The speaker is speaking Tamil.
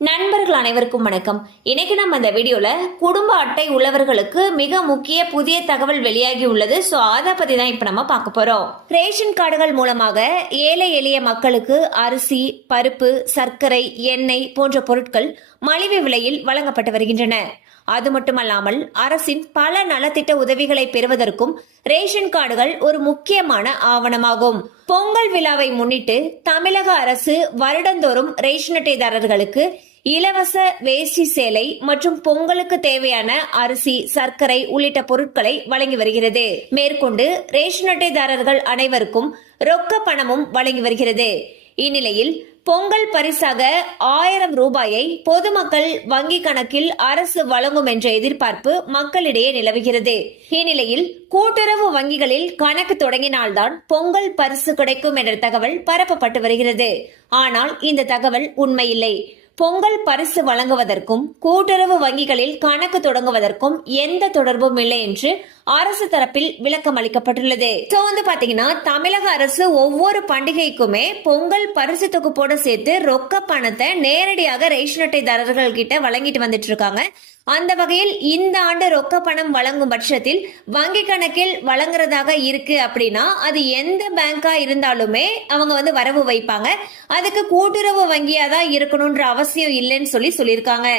நண்பர்கள் அனைவருக்கும் வணக்கம். இன்னைக்கு நம்ம இந்த வீடியோல குடும்ப அட்டை உள்ளவர்களுக்கு மிக முக்கிய புதிய தகவல் வெளியாகி உள்ளது. சோ அதை பத்தி தான் இப்ப நம்ம பார்க்க போறோம். ரேஷன் கார்டுகள் மூலமாக ஏழை எளிய மக்களுக்கு அரிசி, பருப்பு, சர்க்கரை, எண்ணெய் போன்ற பொருட்கள் மலிவு விலையில் வழங்கப்பட்டு வருகின்றன. அது மட்டுமல்லாமல் அரசின் பல நலத்திட்ட உதவிகளை பெறுவதற்கும் ரேஷன் கார்டுகள் ஒரு முக்கியமான ஆவணமாகும். பொங்கல் விழாவை முன்னிட்டு தமிழக அரசு வருடந்தோறும் ரேஷன் அட்டைதாரர்களுக்கு இலவச வேஷ்டி சேலை மற்றும் பொங்கலுக்கு தேவையான அரிசி, சர்க்கரை உள்ளிட்ட பொருட்களை வழங்கி வருகிறது. மேற்கொண்டு ரேஷன் அட்டைதாரர்கள் அனைவருக்கும் ரொக்க பணமும் வழங்கி வருகிறது. இந்நிலையில் பொங்கல் பரிசாக 1000 ரூபாயை பொதுமக்கள் வங்கி கணக்கில் அரசு வழங்கும் என்ற எதிர்பார்ப்பு மக்களிடையே நிலவுகிறது. இந்நிலையில் கூட்டுறவு வங்கிகளில் கணக்கு தொடங்கினால்தான் பொங்கல் பரிசு கிடைக்கும் என்ற தகவல் பரப்பப்பட்டு வருகிறது. ஆனால் இந்த தகவல் உண்மையில்லை. பொங்கல் பரிசு வழங்குவதற்கும் கூட்டுறவு வங்கிகளில் கணக்கு தொடங்குவதற்கும் எந்த தொடர்பும் இல்லை என்று அரசு தரப்பில் விளக்கம் அளிக்கப்பட்டுள்ளது. பாத்தீங்கன்னா தமிழக அரசு ஒவ்வொரு பண்டிகைக்குமே பொங்கல் பரிசு தொகுப்போட சேர்த்து ரொக்க பணத்தை நேரடியாக ரேஷன் அட்டைதாரர்கள் கிட்ட வழங்கிட்டு வந்துட்டு இருக்காங்க. அந்த வகையில் இந்த ஆண்டு ரொக்க பணம் வழங்கும் பட்சத்தில் வங்கி கணக்கில் வழங்குறதாக இருக்கு அப்படின்னா அது எந்த பேங்கா இருந்தாலுமே அவங்க வரவு வைப்பாங்க. அதுக்கு கூட்டுறவு வங்கியா தான் இருக்கணும்ன்ற அவசியம் இல்லைன்னு சொல்லியிருக்காங்க.